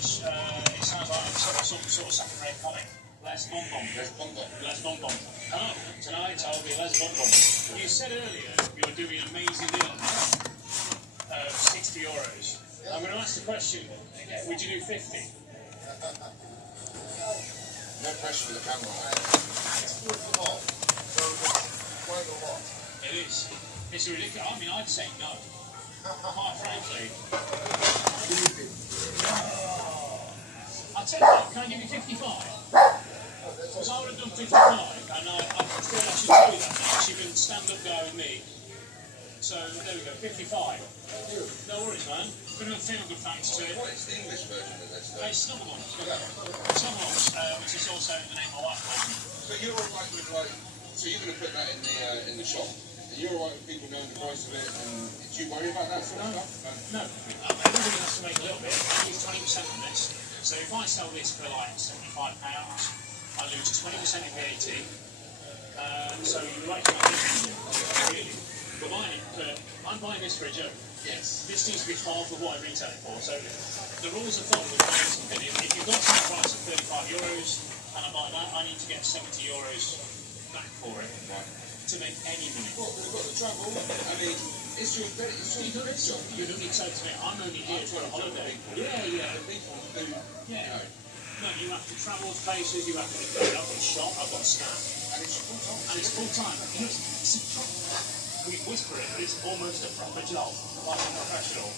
Spanish, it sounds like some sort of second-rate comic. Les Bonbon. Les Bonbon. Les Bonbon. Hello, tonight I'll be Les Bonbon. You said earlier you were doing an amazing deal of €60. I'm going to ask the question, would you do 50? No pressure for the camera. It's worth the lot. So it's quite a lot. It is. It's ridiculous. I mean, I'd say no. Quite frankly. I'll tell you what, can I give you 55? Because I would have done 55, and I thought I should do that now. She can stand up there with me. So, there we go, 55. No worries, man. Bit of a feel-good thanks to it. What is the English version of this? It's Snubblebums. Snubblebums, which is also the name my wife calls me. But you're all right with, like, so you're going to put that in the shop? And you're all right with people knowing the price of it, and do you worry about that sort of stuff? No. Everybody has to make a little bit. I lose 20% on this. So if I sell this for like £75, I lose 20% in VAT. So you're right to my business, really. But I'm buying this for a joke. Yes. This needs to be half of what I retail it for. So the rules of thumb with buying something, if you've got some price of €35 and I buy that, I need to get €70 back for it. Right. To make any money. Well, we've got the trouble. I mean, it's your job. You don't need to say to me, I'm only here for a holiday. Yeah. The people who, Yeah. No, you have to travel to places, you have to I've got a shop, I've got staff. and it's full time. And it's full time. You know, we whisper it, but it's almost a proper job, like a professional.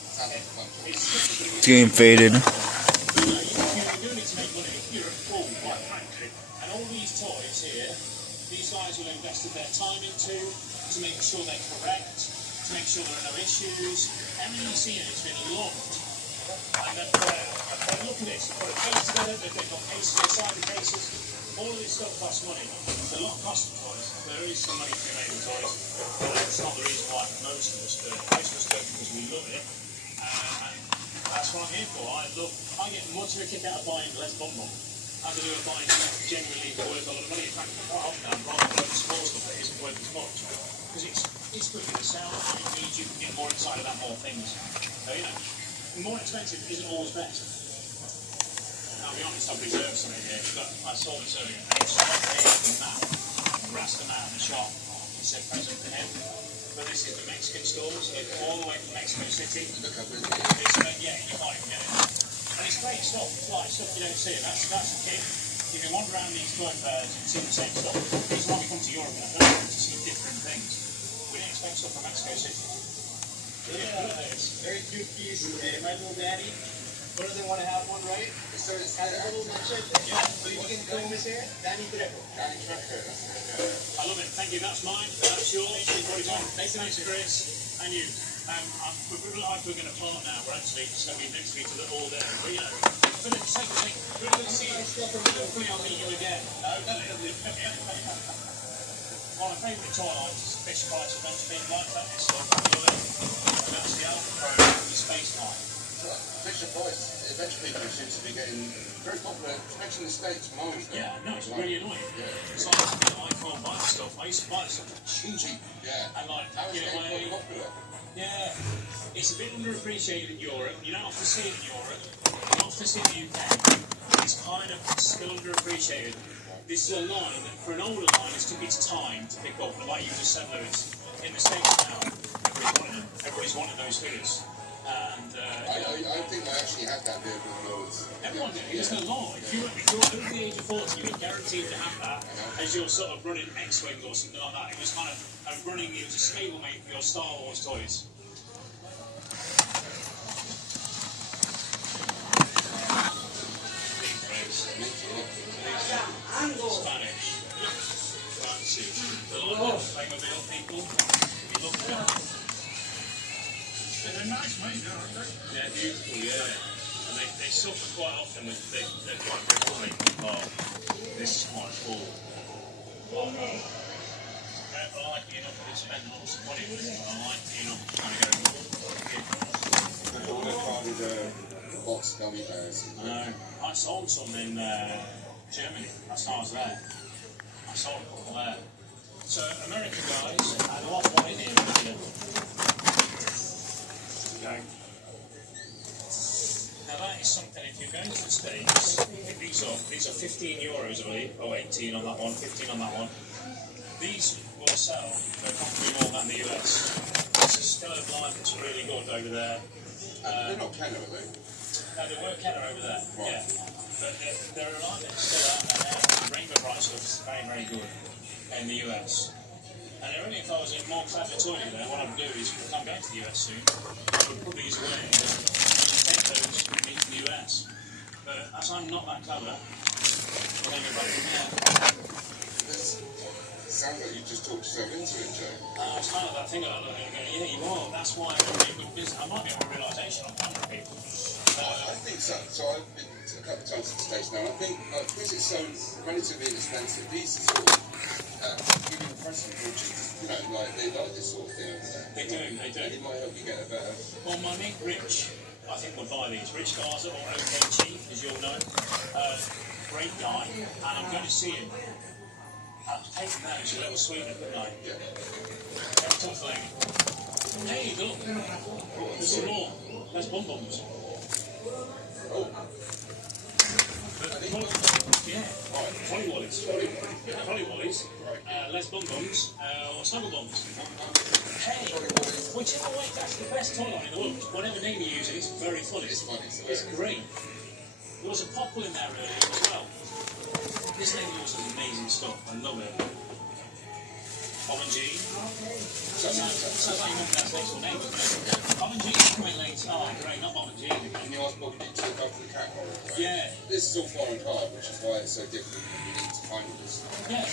It's Game faded. you do need to make money. You're a fool, quite frankly. And all these toys here, these guys will have invested their time into to make sure they're correct, to make sure there are no issues. Everything you see in it's been loved. And look at this, they've put a case together, they've got cases inside the cases. All of this stuff costs money. There's a lot of cost of toys. There is some money to be made with toys, but that's not the reason why most of us do it. Most of us do it because we love it. And that's what I'm here for. I get much of a kick out of buying Les Bonbon. As I do of buying stuff generally worth a lot of money. In fact, quite often I'm rather buying small stuff that isn't worth as much. Because it's good for the sale, and it means you can get more inside of that, more things. So, you know, more expensive isn't always best. I'll be honest, I've reserved something here, but I saw this earlier, and it's right there in the map. I asked them out in the shop, it said present for him. But this is the Mexican store, so they come all the way from Mexico City. The cover is Yeah, you can't even get it. And it's great stuff, it's like stuff you don't see, and that's the key. If you wander around these toy fairs and see the same stuff, the reason why we come to Europe and America to see different things. We don't expect stuff from Mexico City. Very cute piece. My little Danny. What do they want to have one, right? So it's Has a little mention. Yeah. So you can comb his hair. Danny Trejo. Danny Trejo, that's it. I love it. Thank you. That's mine. That's yours. Everybody's on. Thanks, Chris. And you. We're like we're going to part now. We're actually just going to be next to each other all day. But you know, for the sake of things, really good to see you. Hopefully I'll meet you again. One of my favourite toy lines is Fisher Price Adventure Big Lights. That is stuff. I love it. And that's the Alpha Pro, the space line. Fisher Price, eventually people seem to be getting very popular, especially in the States when I was there. Yeah, no, it's really annoying. Yeah. It's like, I can't buy the stuff. I used to buy the stuff cheap. Yeah. And like, How is give it it away. popular? Yeah. It's a bit underappreciated in Europe. You don't often see it in Europe. You don't often see it in the UK. It's kind of still underappreciated. This is a line that, for an older line, it took its time to pick up. But like you just said, Lewis, in the States now, everybody's wanting those figures. And I think I actually had that vehicle when I was... everyone did. There's no law. If you're over the age of 40, you're guaranteed to have that as you're sort of running X-Wing or something like that. It was kind of running, it was a stablemate for your Star Wars toys. Big face. Spanish. Fancy. The London Playmobil people. You look at them. They're nice, mate, aren't they? They're beautiful, yeah. And they suffer quite often with, they're quite brickly. Oh, this is quite cool. Oh, no. I like it enough to spend lots of money with it. I like it enough to kind of go, The order-carded box gummy bears. I sold some in Germany. That's how I was there. I sold a couple there. So, American guys had a lot more in here. Okay. Now that is something, if you're going to the States, these are 15 euros, I believe, or 18 on that one, 15 on that one. These will sell for probably more than the US. It's a Stella Blind that's really good over there. They're not Kenner, are they? No, they were Kenner over there, Right. yeah. But they're a line that's still out there now. Rainbow Bright stuff's very, very good in the US. And really, if I was in more clever toilet there, what I'd do is, if I'm going to the US soon, I would put these away and take those into the US. But as I'm not that clever, I'm going to go back from there. It sounds like you just talked yourself into it, Joe. It's kind of that thing about looking and going, yeah, you are. That's why I'm doing good business. I might be on a realisation on camera, people. I think so. So I've been a couple of times to the States now. I think because it's so relatively inexpensive, these are sort of give you the impression, which is, you know, like they like this sort of thing over there. They do. And it might help you get a better. Well, my mate Rich, I think, would buy these. Rich Garza, or OKG, as you'll know. Great guy, and I'm going to see him. I've taken those, a little sweetener, couldn't I? Yeah. Tough thing. Hey, look. There's some more. There's bum-bums. Oh. Yeah. Polly Wallies. Polly Wallies. Les Bum-Bums, or Snuggle Bums. Hey, whichever way, that's the best toy line in the world. Whatever name you use, it's very funny. It's funny. It's great. There was a popple in there earlier as well. This lady also has amazing stuff. I love it. Bob and Jean. Sounds like your mum and dad's next door neighbours, doesn't it? Bob and Jean coming late. Oh, great, not Bob and Jean again. And you asked Bobby to look after the cat horror, right? Yeah. This is all foreign card, which is why it's so difficult. We need to find this. Yeah.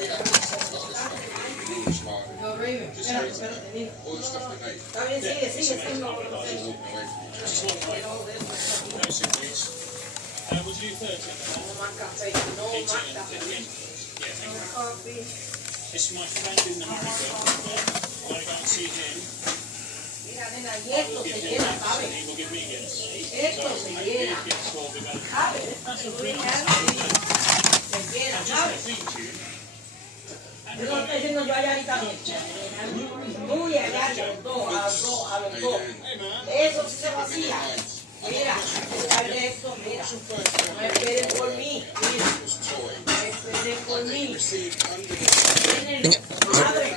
We have this stuff, like this stuff, the English market. No, Raven, Just espérate, all the stuff they make. está bien, sigue, sigue, sigue. Just walking away from each other. Just walk away. No siblings. Would you do 30? No más café, no 18 más and café. 15. Yeah, thank you. Coffee. It's my friend in America. I'm going to go and see him. Mira, nena, y I esto will se give him llena, gifts and ¿sabes? he will give me gifts. Esto So se I llena, give gifts will be better. ¿sabes? That's a Tú brilliant vienes idea. se llena, I'm just ¿sabes? listening to you. Yo no estoy diciendo yo a Yari también. Tú y a Yari, a los dos, a los dos, a los dos. Eso sí se vacía. Mira, dale esto, mira. No esperen por mí, mira. No esperen por mí. Tienen madre.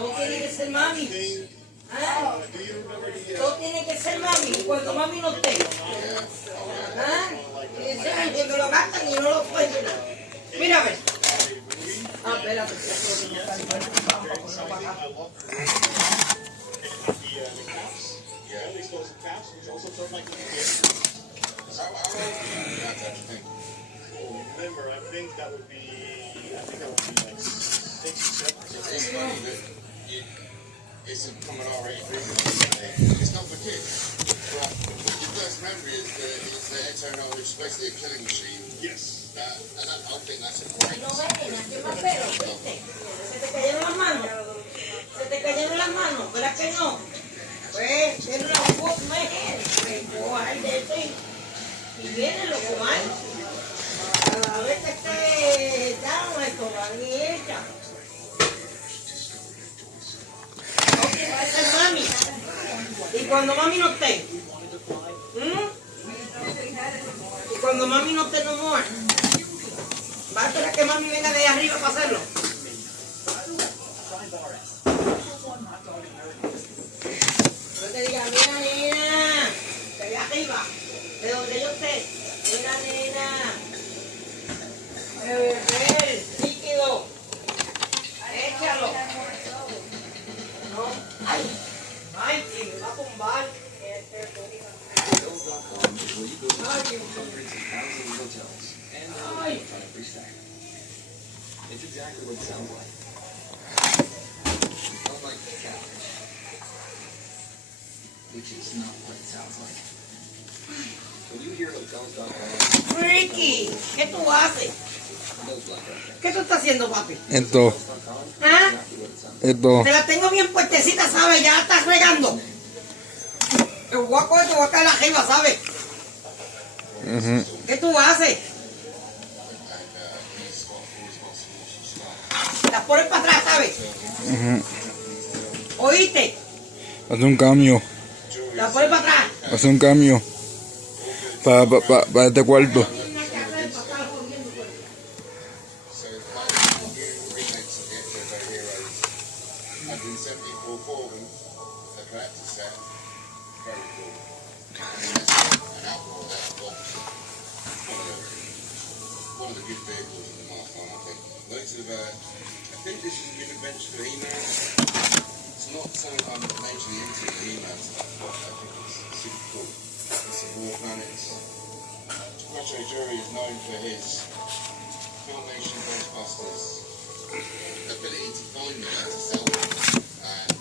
No tiene que ser mami. ¿Ah? No tiene que ser mami. Cuando mami no esté. ¿Ah? Y que me lo gastan y no lo pueden. Mira, a ver. Ah, espérate. Remember, I think that would be like 6 or 7. It's funny that it's a common R-rated movie. It's not for kids. But your first memory is the Eterno, which is basically a killing machine. Yes. And I think that's a great. No ven, ¿qué más pero? ¿Viste? Se te cayeron las manos. Se te cayeron las manos, ¿verdad que no? Pues, tiene una voz mejor. Pues, coja el de esto y viene lo comal. Cada vez que esté down, esto va a ir hecha. No tiene que ser mami. Y cuando mami no esté. Y cuando mami no esté no more. ¿Va a esperar que mami venga de ahí arriba para hacerlo? No te diga, mira nena, te ve arriba, de donde yo esté. Mira nena, beber líquido, échalo. No, ay, ay, que me va a tumbar. Ay, It's exactly what it sounds like. Unlike catfish, which is not what it sounds like. When you hear hotels.com, Ricky, ¿qué tú haces? those black out ¿Qué tú estás haciendo, papi? Esto, ¿Ah? exactly what it sounds esto. Te la tengo bien puestecita, ¿sabes? Ya la estás regando. El guaco de tu boca de la jeva, ¿sabes? ¿Qué tú haces? Las pones para atrás, ¿sabes? ¿Oíste? Hace un cambio, Las pones para atrás. hace un cambio. de acuerdo. So like new remakes of the Ecto Heroes, 174 for them, a collector's set, very cool. I mean, that's an outlaw that box. One of the good vehicles in the Marathon, I think. Loads of, I think this is a new adventure for He-Man. It's not something I'm majorly into the He-Man stuff, but I think it's super cool. It's some War Planets. Retro Jury is known for his Filmation Ghostbusters ability to find them and to sell them. And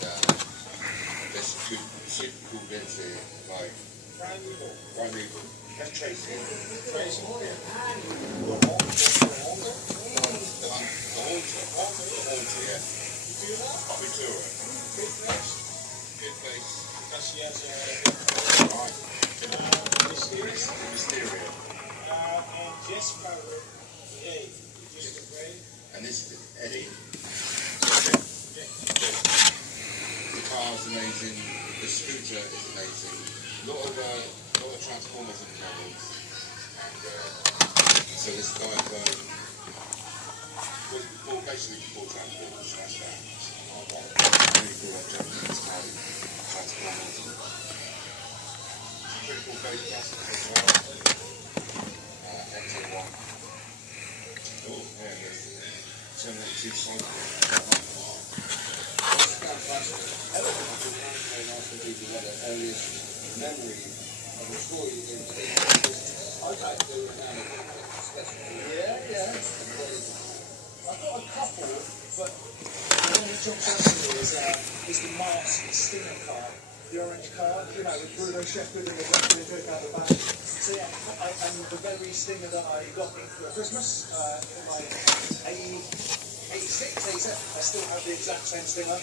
there's some super cool bits here, like Brian Regal. That's Tracy. Tracy. The Haunter, yeah. Futura. Good place. Because she has Right. Mysterio. and Jessica Ray. And this is Eddie. The car's amazing. The scooter is amazing. A lot of Transformers and Rebels. And so this guy was basically before Transformers. That's that. Really cool Japanese Transformers. Pretty cool Ghostbusters as well. Ecto-1. Oh, yeah, there's Terminator 2 Cycle. It's fantastic. I was asking people what their earliest memory of a toy in business. I'd like to do it now. Yeah. I've got a couple, but the one that jumps out to me is the Mars Stinger car, the orange car, you know, with Bruno Shepard and the Blackberry Hook out the back. So yeah, and the very Stinger that I got for Christmas in my 86, 87, I still have the exact same Stinger.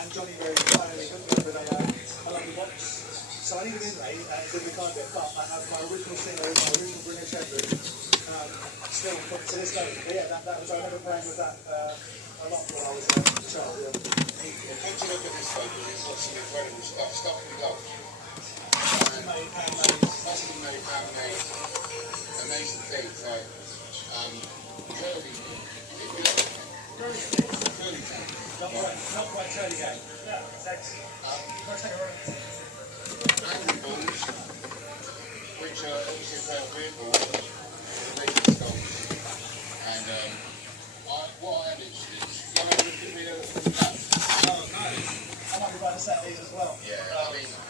And Johnny very finally hooked me with a lovely box. So I need an inlay and did the kind bit, but I have my original Stinger, my original Bruno Shepard. Still to this day. But yeah, that was, I remember playing with that a lot when I was a child. Yeah. If you look at this photo, it's got some incredible stuff in love. Handmade. Custom made, handmade, amazing things like curly tank. Not quite curly game. Yeah, thanks. Angry Balls, which are obviously a fair vehicle. Amazing sculpts. And what I am interested in, you have a look at me at that. Oh, nice. I might be buying a set of these as well.